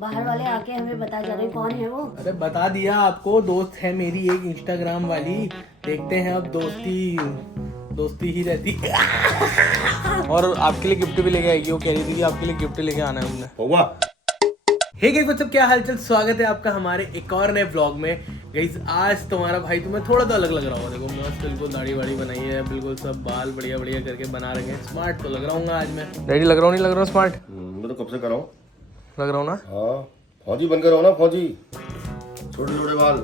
बाहर वाले आके हमें बता जा रहे हैं कौन है वो। अरे बता दिया आपको, दोस्त है मेरी एक इंस्टाग्राम वाली। देखते हैं अब दोस्ती ही रहती। और आपके लिए गिफ्ट भी लेके आएगी। वो कह रही थी कि आपके लिए गिफ्ट लेके आना है हमने। हुआ हे गाइस, मतलब क्या हालचाल, स्वागत है आपका हमारे एक और नए व्लॉग में। गाइस आज तुम्हारा भाई तुम्हें थोड़ा तो अलग लग रहा होगा। देखो मस्त बिल्कुल दाढ़ी वाड़ी बनाई है, बिल्कुल सब बाल बढ़िया बढ़िया करके बना रखे हैं। स्मार्ट तो लग रहा हूँ आज मैं। रेडी लग रहा हूँ, नहीं लग रहा हूँ स्मार्ट? मैं तो कब से कर रहा हूँ। लग रहा हूँ ना? हाँ, फौजी बनकर रहो ना, फौजी। छोटे छोटे बाल।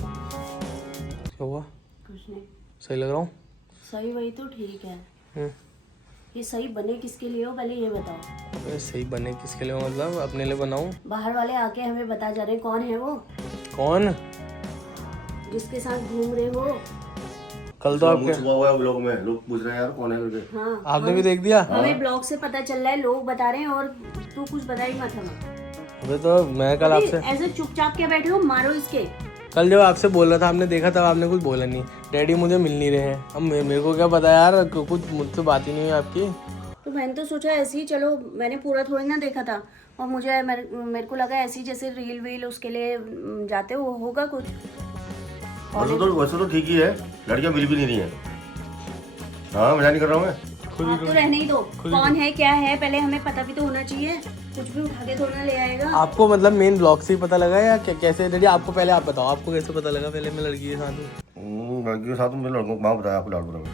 क्या हुआ? कुछ नहीं, सही लग रहा हूँ? सही वही तो ठीक है। ये सही बने किसके लिए हो पहले ये बताओ। अबे सही बने किसके लिए हो, मतलब अपने लिए बनाऊं? बाहर वाले आके हमें बता जा रहे हैं कौन है वो, कौन? जिसके साथ घूम रहे हो। कल तो आपके छुपा हुआ है ब्लॉग में, लोग पूछ रहे हैं यार कौन है करके। हाँ, आपने भी देख दिया? हमें ब्लॉग से पता चल रहा है, लोग बता रहे हैं और तू कुछ बता ही मत हमें। अबे तो मैं कल आपसे ऐसे चुपचाप क्या बैठे हो, मारो इसके। कल जब आपसे बोल रहा था आपने देखा तब आपने कुछ बोला नहीं। डैडी मुझे मिल नहीं रहे हैं। अब मेरे को क्या पता यार, कुछ मुझसे बात ही नहीं हुई आपकी। तो मैंने तो सोचा ऐसे ही, चलो मैंने पूरा थोड़ी ना देखा था और मेरे को लगा ऐसे ही जैसे रील वील उसके लिए जाते हो होगा कुछ। वैसे तो ठीक ही है, लड़कियां मिल भी नहीं रही है। हाँ, मजा नहीं कर रहा हूँ मैं। आप तो रहने ही दो, कौन है क्या है पहले हमें पता भी तो होना चाहिए। कुछ भी उठा के थोड़ा ना ले आएगा। आपको मतलब मेन ब्लॉग से ही पता लगा या कैसे? डैडी आपको पहले आप बताओ, आपको कैसे पता लगा पहले मैं लड़की के साथ हूँ? लड़की के साथ मेरे लड़कों को वहाँ बताया, आपको लाडपुरा में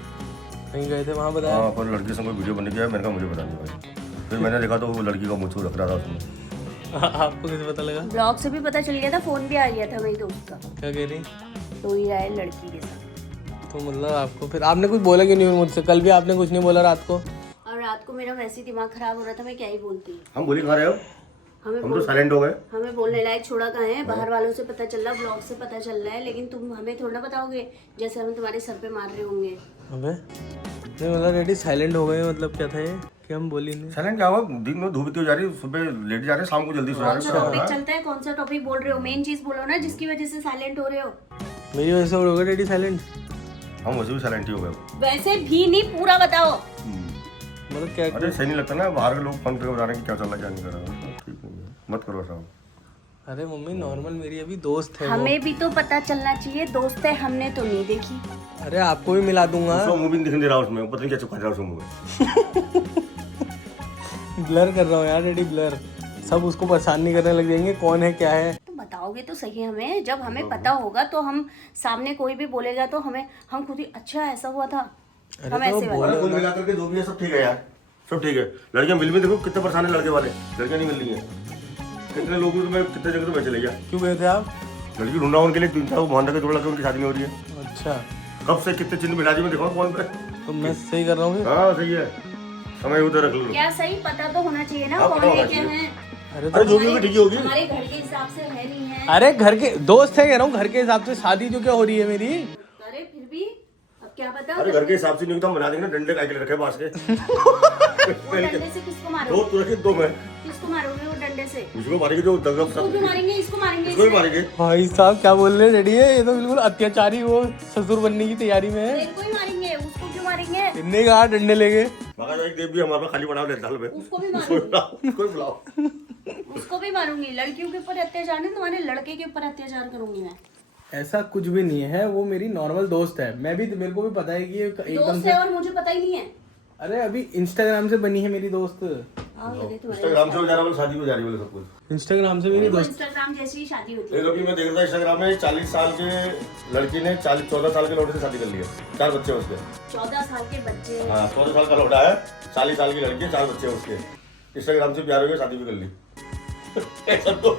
कहीं गए थे वहाँ बताया? हाँ, पर लड़की से कोई वीडियो बनने गया, मैंने कहा मुझे बता दिया भाई। फिर मैंने देखा तो वो लड़की का मुझको रख रहा था उसमें। आपको कैसे पता लगा? ब्लॉग से भी पता चल गया था, फोन भी आ गया था मेरी दोस्त का। क्या कह रही? तो ही रहा है लड़की के साथ। तो मतलब आपको फिर आपने कुछ बोला क्यों नहीं मुझसे? कल भी आपने कुछ नहीं बोला रात को। और रात को मेरा वैसे ही दिमाग खराब हो रहा था, मैं क्या ही बोलती। हम बोली कहाँ रहे हो, हम तो साइलेंट हो गए। हमें बोलने लायक छोड़ा कहाँ है, बाहर वालों से पता चल रहा, ब्लॉग से पता चल रहा है, लेकिन तुम हमें थोड़ा ना बताओगे जैसे हम तुम्हारे सर पे मार रहे होंगे। अबे नहीं मतलब डैडी साइलेंट हो गए, मतलब क्या था ये कि हम बोली नहीं? साइलेंट क्या हुआ, दिन में धूप इतनी हो जा रही, सुबह लेट जा रहे, शाम को जल्दी सो जा कौन सा रहे। टॉपिक चलता है, कौन सा टॉपिक बोल रहे हो? मेन चीज बोलो ना जिसकी वजह से साइलेंट हो रहे हो। मेरी वजह से हो गए डैडी साइलेंट? हम वैसे भी साइलेंट ही हो गए। वैसे भी नहीं, पूरा बताओ। मतलब क्या? अरे सही नहीं लगता ना, बाहर के लोग फोन करके बता रहे हैं कि क्या चल रहा है क्या नहीं कर रहा है। ठीक नहीं है, मत करो ऐसा। अरे मम्मी नॉर्मल मेरी अभी दोस्त है वो। हमें भी तो पता चलना चाहिए, दोस्त है, हमने तो नहीं देखी। अरे आपको भी मिला दूंगा। उसका मुंह भी नहीं दिखाई दे रहा उसमें, पता नहीं क्या चुका रहा है उसमें मुंह में। ब्लर कर रहा हूँ यार डैडी, ब्लर। सब उसको परेशान नहीं करने लग जाएंगे कौन है क्या है। तो बताओगे तो सही हमें, जब हमें पता होगा तो हम सामने कोई भी बोलेगा तो हम खुद ही अच्छा ऐसा हुआ था, हम ऐसे वाले। कुल मिलाकर के जो भी है सब ठीक है यार, सब ठीक है। लड़कियां मिल भी देखो कितने परेशान है लड़के वाले, लड़कियां नहीं मिल रही है। कितने लोग तो मैं कितने जगह तो मैं चले गया। क्यों गए थे आप? लड़की ढूंढा उनके लिए, 3 साल मोहल्ले के जोड़ लगे, उनकी शादी नहीं हो रही है। अच्छा, कब से कितने चिन्ह मिला दी मैं देखो फोन पे। तो मैं सही कर रहा हूँ? हाँ सही है, समय उधर रख लो। क्या सही पता तो होना चाहिए ना, हाँ, कौन पता है होना क्या चाहिए। है। अरे अरे जो भी होगी ठीक ही होगी। हमारे घर के हिसाब से है नहीं है। अरे घर के दोस्त है कह रहा हूँ, घर के हिसाब से शादी जो क्या हो रही है मेरी। अरे फिर भी अब क्या पता। अरे घर के हिसाब से नहीं तो हम बना देंगे ना, डंडे का रखे पास के। वो डंडे से किसको दो मारोगे? तो रखे, 2 में किसको मारोगे वो डंडे से? उसको मारेंगे जो दगब इसको सब, भी मारेंगे, इसको मारेंगे, इसको भी मारेंगे। भाई साहब क्या बोल रहे हैं डैडी? ये तो बिल्कुल अत्याचारी वो ससुर बनने की तैयारी में है। तेरे को ही मारेंगे, उसको क्यों मारेंगे? इतने कहा डंडे लेके। मगर एक देव भी हमारे पास खाली पड़ा हुआ है दाल में, उसको भी उसको मारूंगी, बुलाओ, उसको बुलाओ। उसको भी मारूंगी। लड़कियों के ऊपर अत्याचार नहीं, तुम्हारे लड़के के ऊपर अत्याचार करूंगी मैं। ऐसा कुछ भी नहीं है, वो मेरी नॉर्मल दोस्त है। मैं भी, मेरे को भी पता है कि ये एकदम दोस्त से। है और मुझे पता ही नहीं है। अरे अभी इंस्टाग्राम से बनी है मेरी दोस्त। हाँ, लगे तुम्हारे। इंस्टाग्राम से हो जा रहा है, शादी हो जा रही है सब कुछ। इंस्टाग्राम से मेरी वो दोस्त। इंस्टाग्राम जैसी ही शादी होती है। एक अभी मैं देख रहा था इंस्टाग्राम में, 40 साल के लड़की ने 14 साल के लड़के से शादी कर ली है, 4 बच्चे हैं उसके। 14 साल के बच्चे। हाँ, 14 साल का लौटा है, 40 साल की लड़की है, 4 बच्चे हैं उसके। इंस्टाग्राम से प्यार हो गया, शादी भी कर ली। ऐसा तो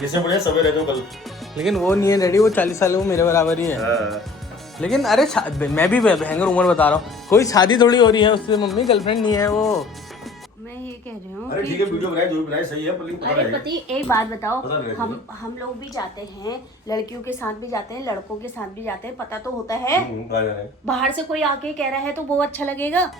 जिससे बढ़िया समय रहते हो कल। लेकिन वो नहीं है डैडी, वो 40 साल है, वो मेरे बराबर ही है। हाँ। लेकिन अरे मैं भी भयंकर उम्र बता रहा हूँ, कोई शादी थोड़ी हो रही है उससे मम्मी, गर्लफ्रेंड नहीं है वो। मैं ये कह रही हूँ अरे ठीक है, वीडियो बनाए जो भी बनाए सही है, पर लेकिन अरे पति एक बात बताओ, पता नहीं हम लोग भी जाते हैं, लड़कियों के साथ भी जाते हैं, लड़कों के साथ भी जाते हैं, पता तो होता है। बाहर से कोई आके कह रहा है तो वो अच्छा लगेगा?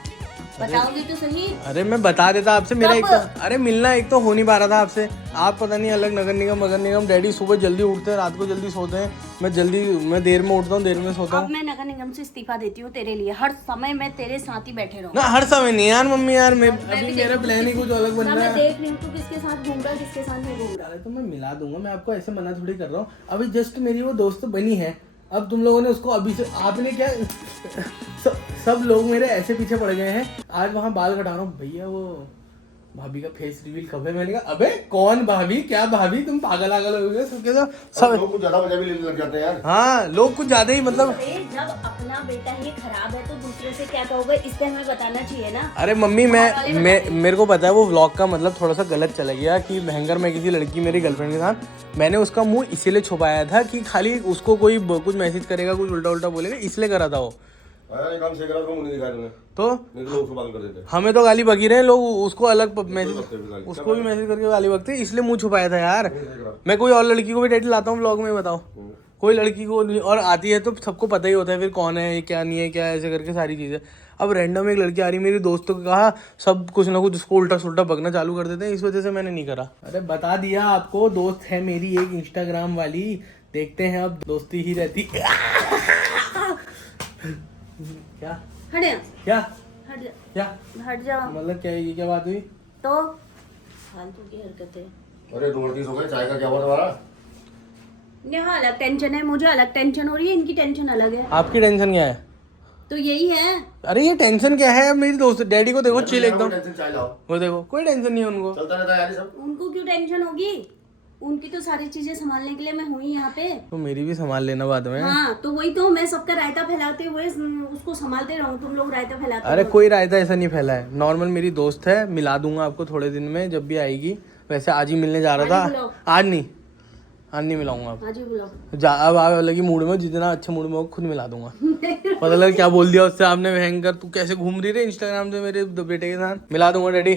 बताओगी तो सही। अरे मैं बता देता आपसे, मेरा एक तो अरे मिलना एक तो हो नहीं पा रहा था आपसे। आप पता नहीं अलग नगर निगम डैडी सुबह जल्दी उठते हैं, रात को जल्दी सोते हैं। मैं देर में उठता हूँ, देर में सोता अब हूँ। मैं नगर निगम से इस्तीफा देती हूँ तेरे लिए, हर समय मैं तेरे साथ ही बैठे रहूँ। ना हर समय नहीं यार मम्मी यार, मैं मैं अभी भी मेरा देखूँ प्लान ही कुछ अलग बन रहा मैं है। देख रही हूँ तू किसके साथ घूम रहा है, किसके साथ नहीं घूम रहा। अरे तो मैं मिला दूंगा, मैं आपको ऐसे मना थोड़ी कर रहा हूँ। अभी जस्ट मेरी वो दोस्त बनी है, अब तुम लोगों ने उसको अभी से आपने क्या सब लोग मेरे ऐसे पीछे पड़ गए हैं। आज वहाँ बाल कटा रहा हूँ, भैया वो भाभी का फेस रिवील कब है? मैंने कहा अबे कौन भाभी, क्या भाभी, तुम पागल आगल हो गए सब। लोग कुछ ज्यादा मजा भी लेने लग जाते हैं यार। हाँ लोग कुछ ज्यादा ही मतलब। अरे जब अपना बेटा ही खराब है तो दूसरे से क्या कहोगे, इससे हमें बताना चाहिए ना। अरे मम्मी मैं मेरे को पता है वो व्लॉग का मतलब थोड़ा सा गलत चला गया कि भयंकर मैं किसी लड़की मेरी गर्लफ्रेंड के साथ, मैंने उसका मुंह इसीलिए छुपाया था कि खाली उसको कोई कुछ मैसेज करेगा, कुछ उल्टा उल्टा बोलेगा, इसलिए करा था वो। काम से करा तो मुंह नहीं दिखाया तूने, तो नहीं तो लोग उसको बात कर देते। हमें तो गाली बकी रहे हैं लोग, उसको अलग मैसेज, उसको भी मैसेज करके गाली बकते, इसलिए मुंह छुपाया था यार। मैं कोई और लड़की को भी टाइटल लाता हूँ व्लॉग में, बताओ कोई लड़की को और आती है तो सबको पता ही होता है फिर कौन है, क्या नहीं है, क्या ऐसे करके सारी चीज़ें। अब रैंडम एक लड़की आ रही मेरी दोस्तों को कहा, सब कुछ ना कुछ उसको उल्टा सुल्टा बकना चालू कर देते हैं, इस वजह से मैंने नहीं करा। अरे बता दिया आपको, दोस्त है मेरी एक इंस्टाग्राम वाली, देखते हैं अब दोस्ती ही रहती। क्या हट जा, क्या हट जा, क्या हट जा। मतलब क्या, ये क्या बात हुई? तो फालतू की हरकतें। अरे 2:30 हो गए, चाय का क्या हुआ तुम्हारा? यहाँ अलग टेंशन है, मुझे अलग टेंशन हो रही है, इनकी टेंशन अलग है। आपकी टेंशन क्या है? तो यही है। अरे ये टेंशन क्या है? अब मेरी दोस्त डैडी को देखो चिल एकदम, टेंशन चाय लाओ, वो देखो कोई टेंशन नहीं है उनको। चलता रहता है यार ये सब। उनको क्यों टेंशन होगी, उनकी तो सारी चीजें संभालने के लिए मैं हुई यहाँ पे। तो मेरी भी संभाल लेना बाद में। हाँ तो वही तो, मैं सबका रायता फैलाते हुए उसको संभालते रहूं, तुम लोग रायता फैलाते अरे रहो। कोई रायता ऐसा नहीं फैला है, नॉर्मल मेरी दोस्त है, मिला दूंगा आपको थोड़े दिन में जब भी आएगी। वैसे आज ही मिलने जा रहा आज ही था, बुलाओ। आज नहीं मिलाऊंगा अब। आज ही बुलाओ। अब लगी मूड में, जितना अच्छे मूड में हो खुद मिला दूंगा। पता लगा क्या बोल दिया उससे आपने, भयंकर तू कैसे घूम रही है इंस्टाग्राम से मेरे बेटे के साथ। मिला दूंगा डैडी,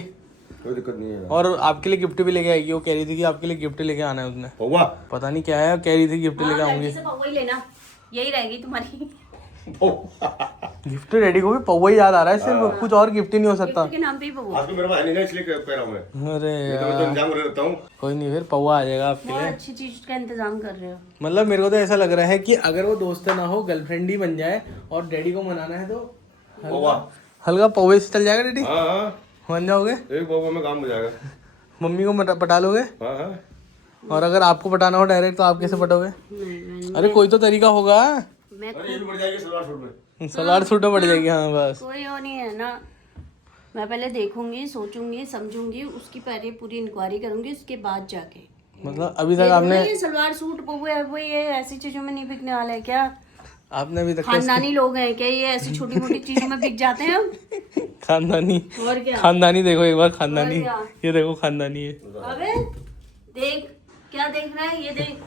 कोई दिक्कत नहीं है। और आपके लिए गिफ्ट भी लेके आएगी, वो कह रही थी कि आपके लिए गिफ्ट लेके आना है उसने, पौवा पता नहीं क्या है, कह रही थी गिफ्ट लेके हाँ, आऊंगी। लड़की से पौवा ही लेना, यही रहेगी तुम्हारी। गिफ्ट डैडी को भी पौवा ही याद आ रहा है, सिर्फ कुछ और गिफ्ट ही नहीं हो सकता। गिफ्ट के नाम पे ही पौवा। आज तो मेरे पास है नहीं ना, इसलिए कह रहा हूं मैं। अरे नहीं तो मैं तो इंतजाम कर रहता हूँ। कोई नहीं, फिर पौवा आ जाएगा आपके बहुत लिए। अच्छी चीज का इंतजाम कर रहे हो। मतलब मेरे को तो ऐसा लग रहा है कि अगर वो दोस्त ना हो, गर्लफ्रेंड ही बन जाए और डैडी को मनाना है तो पौवा, हल्का पौवे से चल जाएगा डैडी, हाँ हाँ, बन जाओगे। एक पौवा में काम हो जाएगा। मम्मी को पटा लोगे, हाँ हाँ, और अगर आपको पटाना हो डायरेक्ट तो आप कैसे पटोगे? नहीं, अरे कोई तो तरीका होगा। मैं अरे ये भी बढ़ जाएगी सलवार सूट में। सलाड सूट में पड़ जाएगी, हाँ बस। कोई वो नहीं है ना, मैं पहले देखूंगी, सोचूंगी, समझूंगी, उसकी पहले पूरी इंक्वायरी करूंगी, उसके बाद जाके। मतलब अभी तक आपने ये सलवार सूट वो ये ऐसी चीजों में नहीं बिकने वाला है क्या? आपने अभी तक खानदानी लोग हैं क्या ये, ऐसी छोटी मोटी चीजों में बिक जाते हैं हम? खानदानी, और क्या? खानदानी देखो एक बार, खानदानी, और क्या? ये देखो खानदानी है। अबे देख, क्या देख रहा है, ये देख,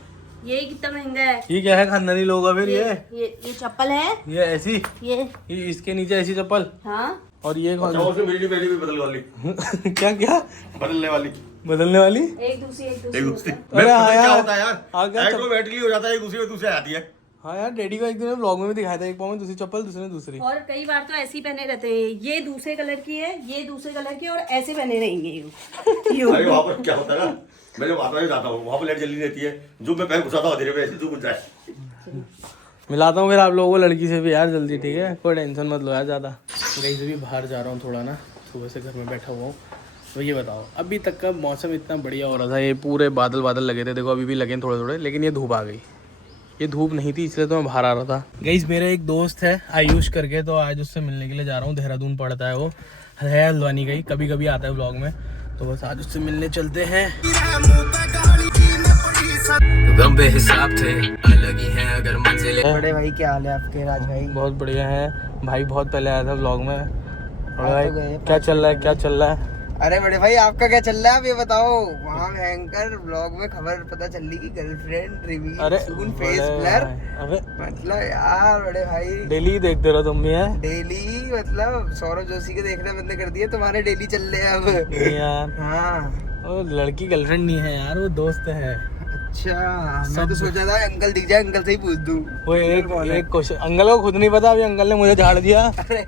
ये कितना महंगा है। ये क्या है खानदानी लोग? फिर ये चप्पल है, ये ऐसी, ये इसके नीचे ऐसी चप्पल, हाँ। और ये अच्छा, उसमें मेरी पहली भी बदलने वाली, क्या क्या बदलने वाली, बदलने वाली? एक दूसरी एक दूसरी। अरे मैं हाँ क्या यार, होता है यार, आगे ऑटोमेटिकली हो जाता है, एक दूसरी में दूसरी आती है। हाँ यार, डैडी को एक दिन ब्लॉग में भी दिखाया था, एक पाँव में दूसरी चप्पल, दूसरे में दूसरी। और कई बार तो ऐसे ही पहने रहते हैं, ये दूसरे कलर की है, ये दूसरे कलर की है, और ऐसे पहने रहेंगे यूं। अरे वहाँ पर क्या होता है ना, मैं जब आता जाता हूँ वहाँ पर लाइट जली रहती है, जो मैं पैर घुसाता हूँ धीरे में ऐसे जो घुस जाए। मिलाता हूँ फिर आप लोगों को लड़की से भी यार जल्दी, ठीक है? कोई टेंशन मत लो यार ज़्यादा। कहीं से भी बाहर जा रहा हूँ थोड़ा ना, सुबह से घर में बैठा हुआ हूँ। तो ये बताओ, अभी तक का मौसम इतना बढ़िया हो रहा था, ये पूरे बादल बादल लगे थे, देखो अभी भी लगे थोड़े थोड़े, लेकिन ये धूप आ गई। ये धूप नहीं थी इसलिए तो मैं बाहर आ रहा था। गाइस मेरा एक दोस्त है आयुष करके, तो आज उससे मिलने के लिए जा रहा हूँ। देहरादून पढ़ता है वो, है हल्द्वानी का ही, कभी कभी आता है व्लॉग में, तो बस आज उससे मिलने चलते हैं। हिसाब थे अलग ही हैं अगर मंजिलें। बड़े भाई क्या हाल है आपके? राज भाई बहुत बढ़िया है भाई, बहुत पहले आया था व्लॉग में। और भाई गए, क्या चल रहा है, क्या चल रहा है? अरे बड़े भाई आपका क्या चल रहा है आप ये बताओ। वहाँ भयंकर ब्लॉग में खबर पता चल रही कि गर्लफ्रेंड रिवील, अरे सून फेस बड़े ब्लर। भाई, अबे मतलब यार बड़े भाई डेली देखते रहो तुम भी है डेली, मतलब सौरभ जोशी के देखना बंद कर दिए, तुम्हारे डेली चल रहे हैं अब। यार। हाँ वो लड़की गर्लफ्रेंड नहीं है यार, वो दोस्त है। अच्छा, मैं तो सोचा था अंकल दिख जाए, अंकल से ही पूछ दूं। वो एक क्वेश्चन, अंकल को खुद नहीं पता, अभी अंकल ने मुझे झाड़ दिया। अरे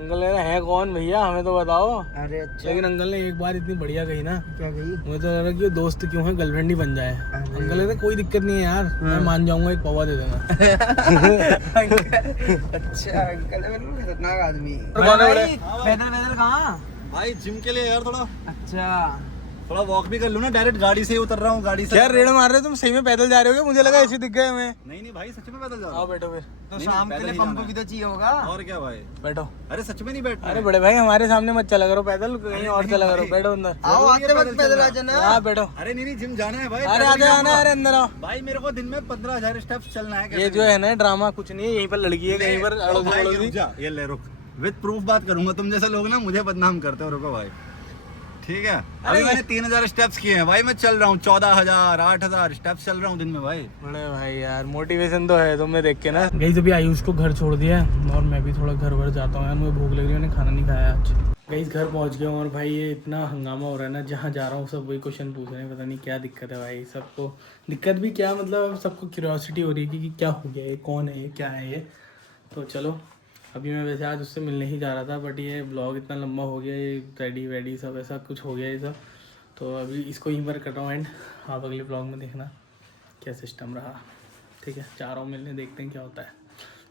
अंकल कह रहे हैं कौन भैया, हमें तो बताओ। अरे अच्छा, लेकिन अंकल ने एक बार इतनी बढ़िया कही ना, क्या गई? मुझे तो लग रहा कि वो दोस्त क्यों है, गर्लफ्रेंड ही बन जाए। अंकल कह रहे कोई दिक्कत नहीं है यार, मैं मान जाऊंगा, एक पवा दे देना। अच्छा अंकल है, बिल्कुल खतरनाक आदमी। पैदल पैदल कहाँ भाई जिम के लिए यार अच्छा थोड़ा वॉक भी कर लूँ ना, डायरेक्ट गाड़ी से ही उतर रहा हूँ, गाड़ी से। क्या रेड़ मार रहे हो तुम, सही में पैदल जा रहे हो? मुझे लगा ऐसे दिख गए हमें। नहीं भाई सच में पैदल जा रहा आओ हूँ। बैठो फिर, तो नहीं, शाम के पैदल लिए ही पंप जाना भी तो चाहिए होगा। और क्या भाई, बैठो। अरे सच में नहीं बैठना अरे है। बड़े भाई हमारे सामने मत चला करो पैदल, कहीं और नहीं चला भाई। करो, बैठो अंदर। आओ आते वक्त पैदल आ जाना। हाँ बैठो। अरे नहीं जिम जाना है भाई। अरे पैदल आते ही आना, जाऊंगा। अरे अंदर आओ। भाई मेरे को दिन में 15,000 स्टेप्स चलना है। ये कैसे जो है ना ड्रामा कुछ नहीं है, यहीं पर लड़की है, कहीं पर ओ भाई, अड़ोसी रुक जा, ये ले रुक, विद प्रूफ बात करूंगा। तुम जैसे लोग ना मुझे बदनाम करते हो, रुको भाई, ठीक है। अभी मैंने 3,000 स्टेप्स किए हैं भाई, मैं चल रहा हूँ 14,000 8,000 स्टेप्स चल रहा हूँ दिन में भाई। बड़े भाई यार मोटिवेशन तो है तुम्हें देख के ना। गई अभी आयुष को घर छोड़ दिया है और मैं भी थोड़ा घर भर जाता हूँ यार, मुझे भूख लग रही है, मैंने खाना नहीं खाया आज। गई घर पहुँच गया हूँ और भाई ये इतना हंगामा हो रहा है ना, जहाँ जा रहा हूँ सब वही क्वेश्चन पूछ रहे हैं, पता नहीं क्या दिक्कत है भाई। सबको दिक्कत भी क्या, मतलब सबको क्यूरियोसिटी हो रही है कि क्या हो गया, ये कौन है, ये क्या है ये। तो चलो अभी मैं वैसे आज उससे मिलने ही जा रहा था, बट ये ब्लॉग इतना लंबा हो गया, ये रेडी वेडी सब ऐसा कुछ हो गया ये सब, तो अभी इसको यहीं पर कर रहा हूँ एंड। आप अगले ब्लॉग में देखना क्या सिस्टम रहा, ठीक है। जा रहा हूँ मिलने, देखते हैं क्या होता है।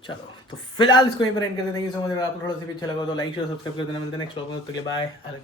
चलो तो फिलहाल इसको यहीं पर एंड कर देते हैं। सो मुझे आपको थोड़ा सा भी अच्छा लगा तो लाइक शेयर सब्सक्राइब कर देना। मिलते हैं नेक्स्ट ब्लॉग में, तब तक के लिए बाय, आई लव यू।